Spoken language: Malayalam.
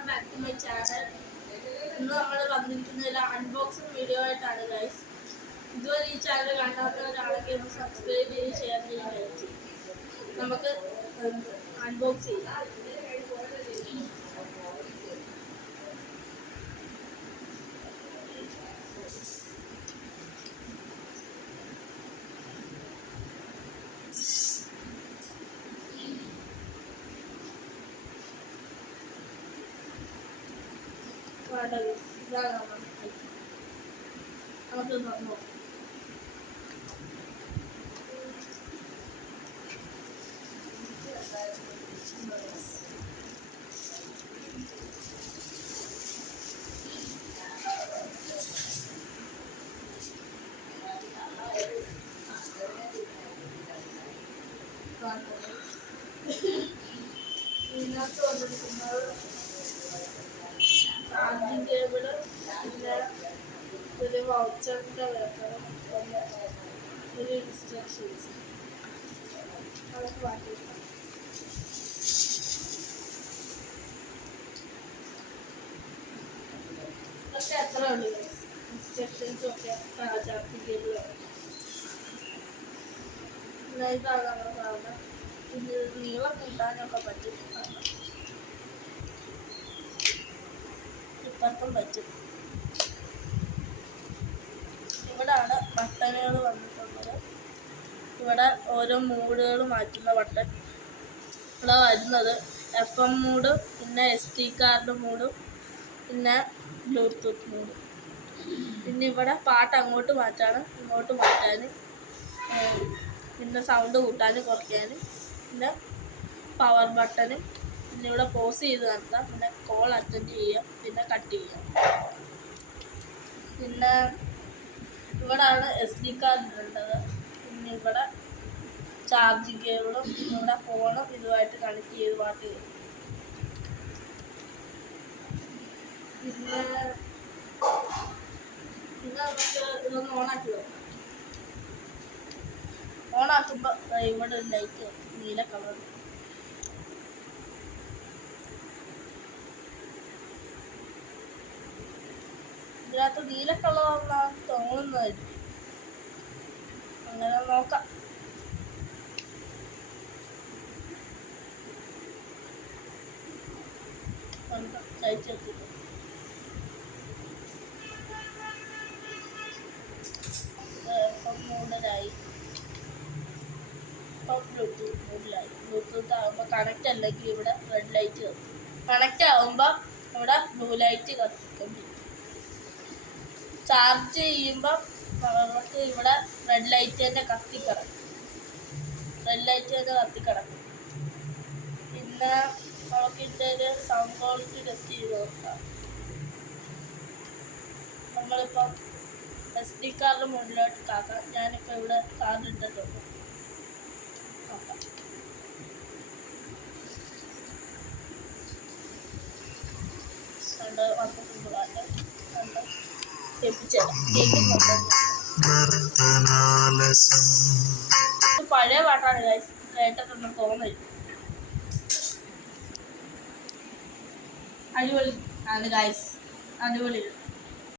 Welcome back to my channel. ഇന്ന് നമ്മൾ വന്നിരിക്കുന്നത് അൺബോക്സിംഗ് വീഡിയോ ആയിട്ടാണ് ഗൈസ്. ഇതുവരെ ഈ ചാനൽ കാണാത്ത ഒരാളൊക്കെ ഒന്ന് സബ്സ്ക്രൈബ് ചെയ്ത് ഷെയർ ചെയ്യാൻ നമുക്ക് അൺബോക്സ് ചെയ്യാം. ഇതാണ് നമുക്ക് തുറന്നു ഇതിനകത്ത് വന്നിരിക്കുന്നത് ചാർജിങ് കേബിള്, പിന്നെ ഒരു വൗച്ചറിൻ്റെ പേപ്പറും ഒരു ഇൻസ്ട്രക്ഷൻസ് അതൊക്കെ മാറ്റിയിട്ടുണ്ട്. ഇതൊക്കെ എത്ര ഉണ്ട് ഇൻസ്ട്രക്ഷൻസും ഒക്കെ ചാർജിങ് കേബിള്. ഇതാണ് നമ്മുടെ സാധനം. ഇത് നീളം കൂട്ടാനൊക്കെ പറ്റും, ഇപ്പുറത്തും പറ്റും. ഇവിടാണ് ബട്ടണുകൾ വന്നിട്ടുള്ളത്. ഇവിടെ ഓരോ മൂഡുകൾ മാറ്റുന്ന ബട്ടൺ. ഇവിടെ വരുന്നത് FM മൂഡ്, പിന്നെ SD കാർഡ് മൂഡും, പിന്നെ ബ്ലൂടൂത്ത് മൂഡ്. പിന്നെ ഇവിടെ പാട്ട് അങ്ങോട്ട് മാറ്റാനും ഇങ്ങോട്ട് മാറ്റാനും, പിന്നെ സൗണ്ട് കൂട്ടാനും കുറയ്ക്കാനും, പിന്നെ പവർ ബട്ടനും, പിന്നെ ഇവിടെ പോസ് ചെയ്ത് നടത്താം, പിന്നെ കോൾ അറ്റൻഡ് ചെയ്യാം, പിന്നെ കട്ട് ചെയ്യാം. പിന്നെ ഇവിടാണ് SD കാർഡ് ഇടേണ്ടത്. പിന്നെ ഇവിടെ ചാർജിങ് കേബിളും, പിന്നെ ഇവിടെ ഫോണും ഇതുമായിട്ട് കണക്ട് ചെയ്ത് പാട്ട് ചെയ്യും. പിന്നെ നമുക്ക് ഇതൊന്ന് ഓണാക്കി നോക്കാം. ഓണാക്കുമ്പോൾ ഇവിടെ ഒരു ലൈറ്റ് നീല കളർ. ഇതിനകത്ത് നീല കളറാണെന്നാണ് തോന്നുന്നതായിരിക്കും. അങ്ങനെ നോക്കാം. കഴിച്ചെത്തില്ല. മൂന്നിലായി. ബ്ലൂടൂത്ത് മൂന്നിലായി. ബ്ലൂടൂത്ത് ആകുമ്പോൾ കണക്റ്റ് അല്ലെങ്കിൽ ഇവിടെ റെഡ് ലൈറ്റ് കത്തും. കണക്റ്റ് ആകുമ്പോൾ ഇവിടെ ബ്ലൂ ലൈറ്റ് കത്തിക്കൊണ്ടിരിക്കും. ചാർജ് ചെയ്യുമ്പോൾ നമുക്ക് ഇവിടെ റെഡ് ലൈറ്റ് തന്നെ കത്തിക്കിടക്കും. പിന്നെ നമുക്ക് ഇതിൻ്റെ സൗണ്ട് ക്വാളിറ്റി ടെസ്റ്റ് ചെയ്ത് നോക്കാം. നമ്മളിപ്പം SD കാർഡ് മുന്നിലോട്ട് കാക്കാം. ഞാനിപ്പോൾ ഇവിടെ കാർഡ് ഇട്ടിട്ടുണ്ട്. നോക്കാം. കണ്ട് വന്നിട്ടുണ്ട് പാട്ട്. കണ്ട് പഴയ പാട്ടാണ് ഗൈസ്, കേട്ടിട്ടുണ്ടെന്ന് തോന്നില്ല. അടിപൊളി ആണ് ഗൈസ്, അടിപൊളി.